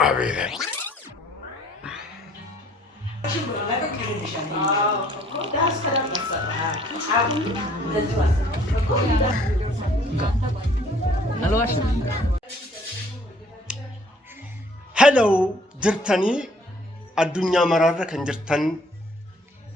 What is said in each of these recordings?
Abire. Hello, jirtanii addunyaa maraarra kan jirtan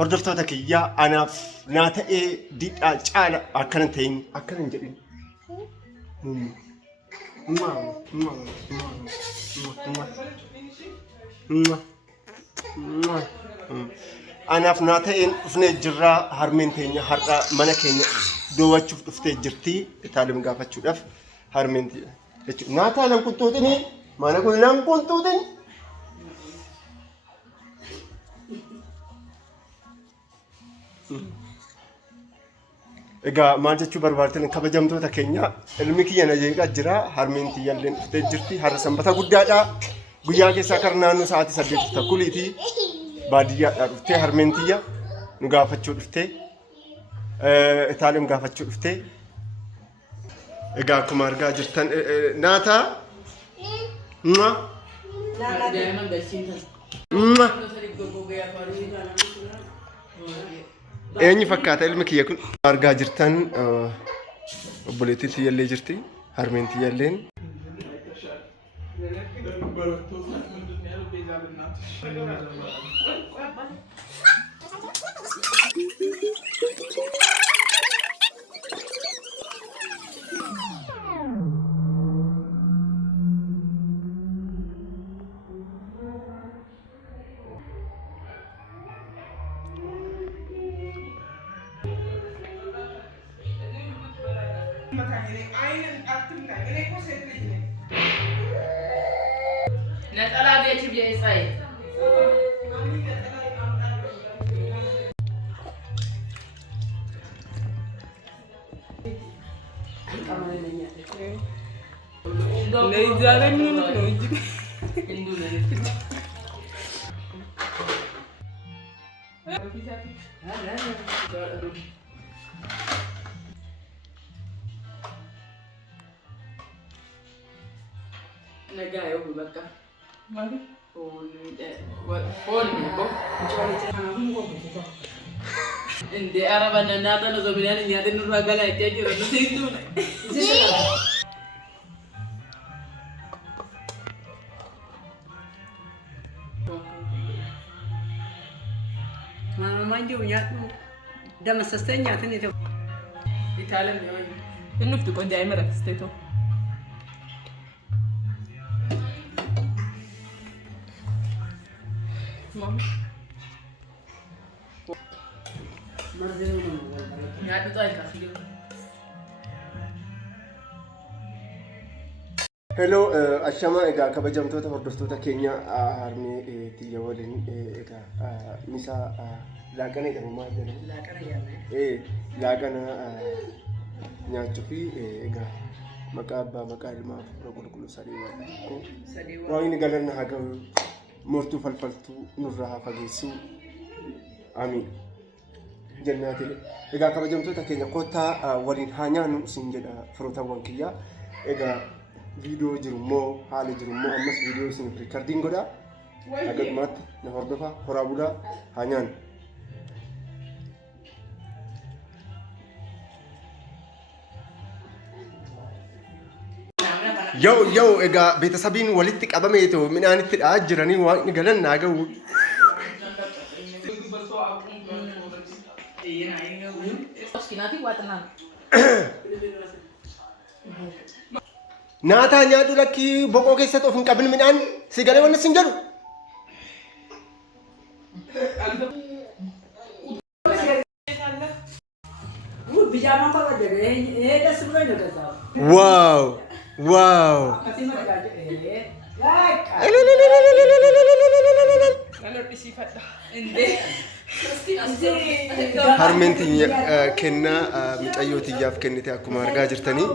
hordoftoota kiyyaa anaaf naa ta'ee didhaa caala akkana ta'in akkana hin jedhin. Anaaf naa ta'een dhufnee jirraa harmeen teenya har'a mana keenya doowachuuf dhuftee jirti taalim gaafachuudhaaf harmeen jechuudha. Naataa lan kuntuutinii mana kun lan kuntuutin. Egaa maal jechuu barbaaddan kabajamtoota keenya ilmi kiyya na jeeqaa jira harmeen tiyyaalleen dhuftee jirti har'a sanbata guddaadha guyyaa keessaa kar naannoo sa'aatii 8:30 baadiyyaadhaa dhuftee harmeen tiyya nu gaafachuu dhuftee taalim gaafachuu dhuftee egaa akkuma argaa jirtan naataa eenyu fakkaata ilmi kiyya kun argaa jirtan obboleettii tiyyaallee jirti harmeen tiyyaalleen Natala dia cip dia saya. नहीं ज़्यादा नहीं नोच Hindu ni. Negara yang berbakar. Mana? Phone ni kok. Inde Arab dan Nata no zobilan ni ada nur bagala aja je ro tu Hindu ni. Mana mandi punya dah masa setengah tu ni tu. Italian ni. Ini tu kau dia merah state tu. Mom. Ya tu tak kasih. Hello ashama egaa kabajamtoota hordoftoota keenya harmee tiyya waliin egaa misa laaqana jedhamu maal jedhamu laaqana nyaachuu fi egaa maqaa abbaa maqaa ilmaa fuula qulqulluu sadii waaqni galanna haa ga'u mortuu falfaltuu nurraa haa fageessu amiin jennaati egaa kabajamtoota keenya kottaa waliin haa nyaannu isin jedha firootawwan kiyyaa egaa video jiru moo haala jiru moo ammas video isin recording godha agadumatti na hordofa horaa bulaa haa nyaannu Yo egaa beetasabiin walitti qabameetu midhaanitti dha'aa jiranii waaqni galanna haa ga'u Naataa nyaadhu lakkii boqoo keessatti of hin qabin midhaan si galee wanni sin jedhu. Wow! Wow! Harmeen tiyya kennaa mucayyoo tiyyaaf kennite akkuma argaa jirtanii.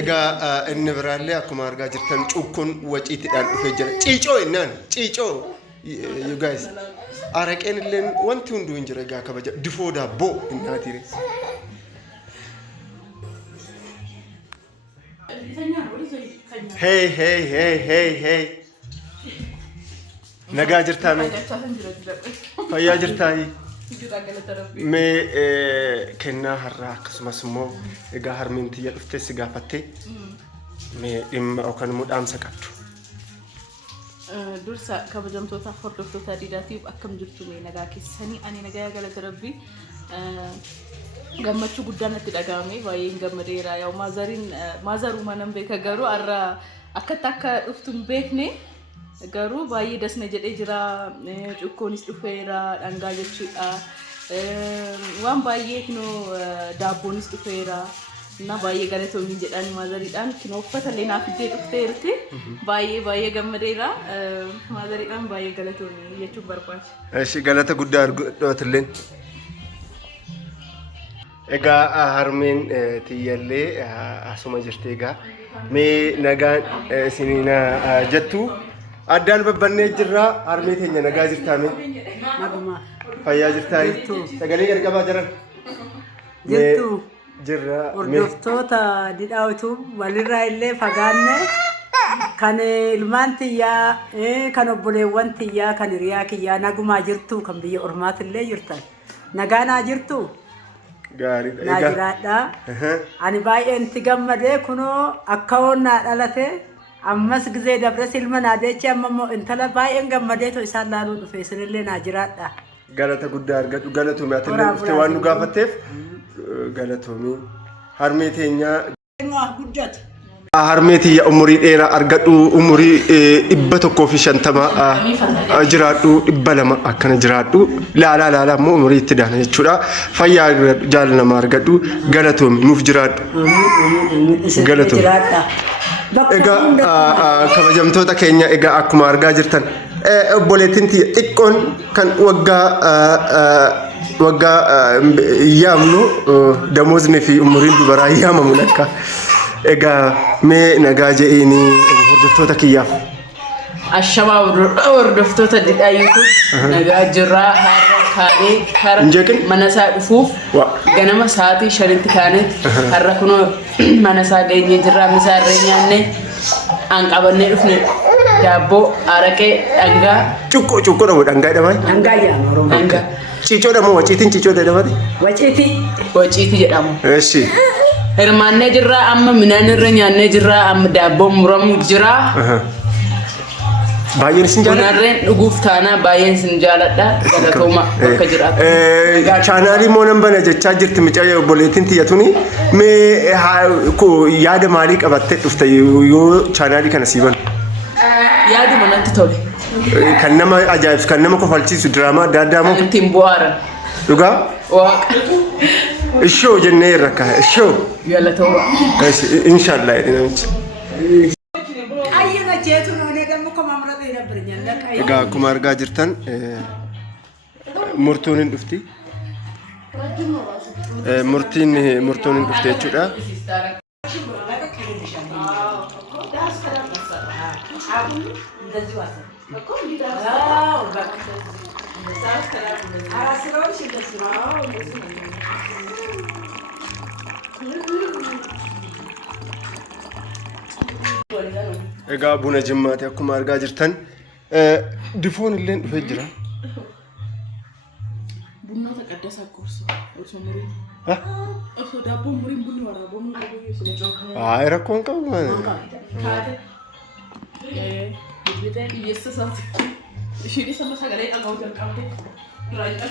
Egaa inni biraallee akkuma argaa jirtan cukkuun waciitiidhaan dhufee jira. Ciicoo innaan ciicoo you guys araqeen illee wanti hunduu hin jira egaa kabaja difoo daabboo innaatiire. Hey. Nagaa jirtaa mee? Fayyaa jirtaa? Mee kennaa har'aa akkasumas immoo egaa harmeen tiyya dhuftee si gaafattee mee dhimma yookaan immoo dhaamsa qabdu. Dursa kabajamtoota hordoftoota Adidaatiif akkam jirtu mee nagaa keessanii ani nagaa galata rabbii gammachuu guddaan itti dhagahame baay'een gammadeera yaa maazaruma nan beeka garuu har'a akka dhuftu hin beekne garuu baay'ee dasna jedhee jira cukkoonis dhufeera dhangaa jechuudha waan baay'ee kinoo daabboonis dhufeera na baay'ee galatoomii jedhani maazariidhaan kinoo uffata illee naaf iddee dhufteerti baay'ee gammadeera maazariidhaan baay'ee galatoomii jechuun barbaada. Eshi galata guddaa argadhootilleen. Egaa harmeen tiyyallee asuma jirti egaa mee nagaan isiniin jettu addaan babbannee jirra harmee teenya nagaa jirtaa mee? Naguma. Fayyaa jirtaa? Sagalee jalqabaa jiran? Jirtu. Jirra. Hordoftoota didhaawatu walirraa illee fagaanne kan ilmaan tiyyaa kan obboleewwan tiyyaa kan hiriyaa kiyyaa nagumaa jirtu kan biyya ormaatillee jirtan nagaa naa jirtu. Gaariidha. Naa jiraadha. Ani baay'een itti gammadee kunoo akka hoonnaa dhalate ammas gizee dabres ilma naa deechi amma immoo intala baay'een gammadee to isaan laaluu dhufe isinillee naa jiraadha. Galata guddaa argadhu galatoomii atillee dhuftee waan nu gaafatteef galatoomii harmee teenyaa. Harmee tiyya umurii dheeraa argadhu umurii 150 jiraadhu 200 akkana jiraadhu laala immoo umurii itti daana jechuudha fayyaa jaala nama argadhu galatoomi nuuf jiraadhu galatoomi. Egaa kabajamtoota keenya egaa akkuma argaa jirtan obboleettiin tiyya xiqqoon kan waggaa yaamnu damoozne fi umuriin dubaraa yaamamu akka. Egaa mee nagaa je'ini hordoftoota kiyyaaf. Ashama hordoftoota didhaa YouTube nagaa jirraa har'a kaa'ee har'a mana isaa dhufuuf ganama sa'aatii 5tti kaanetti har'a kunoo mana isaa geenyee jirraa misaa irra nyaanne aan qabannee dhufne daabboo araqee dhangaa. Cuqqoo dhabu dhangaa jedhama. Dhangaa jedhama Oromoo. Dhangaa. Ciicoo dhamu waciitiin ciicoo jedhamati. Waciitii jedhamu. Eshi. Hirmaannee jirra amma midhaan irra nyaannee jirra amma daabboon muramu jira. Baay'een isin jaalladha. Bunarreen dhuguuf taana baay'een isin jaalladha galatooma bakka jiraatu. Chaanaalii moo nan bana jechaa jirti mucayyoo obboleettiin tiyyatuni mee yaada maalii qabattee dhufte yoo chaanaalii kana sii banu? Yaaduma natti tole. Kan nama ajaa'ibsu kan nama kofalchiisu diraamaa adda addaa moo? Kan ittiin bu'aaran. Dhugaa? Waaqa. Ishoo jennee rakka ishoo. Galatooma. Inshallah namichi. Egaa akkuma argaa jirtan murtuun hin dhufti. Murtuun hin dhufte jechuudha. Egaa buna jimmaati akkuma argaa jirtan difoon illee dhufee jira. Bunna taqaddasaa gorsa osoo muriin. Osoo daabboon muriin bunni waraabamu qabu. Rakkoon qabu maali? Kaate. Bibilitee dhiyyeessa isaati. Ishiin isa sagalee dhagahu jalqabde. Bakka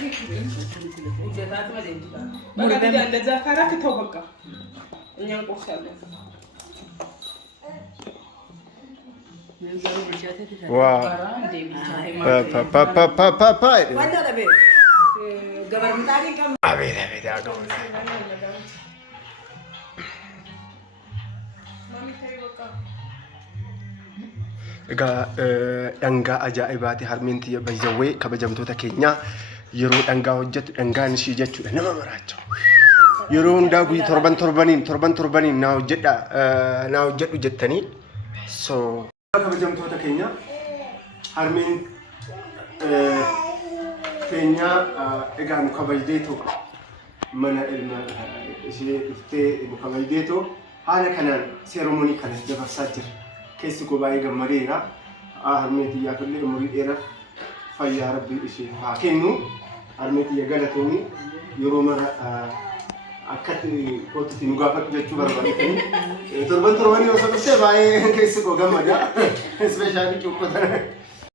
እንደዚያ ካራክ ተው በቃ እኛ እንቆርሳለን። Wow. Pa. Egaa dhangaa ajaa'ibaati harmeen tiyya baay'ee kabajamtoota keenyaa yeroo dhangaa hojjetu dhangaan ishii jechuudha nama maraacha. Yeroo hundaa guyyaa torbaniin naa hojjedhu jettanii so kabajamtoota keenya harmeen keenya egaa nu kabajdeetu mana ilma ishee dhuftee nu kabajdeetu haala kanaan seeremoonii kana dabarsaa jira. keessi koo baay'ee gammadeera. Harmee xiyyaaf illee umurii dheeraaf fayyaa rabbii ishee haa kennu. Harmee xiyya galatoomii yeroo mara akkatti kootti nu gaafadhu jechuu barbaadetanii torban yoo dhufte baay'ee keessi koo gammada. Ispeeshaalii cuukkota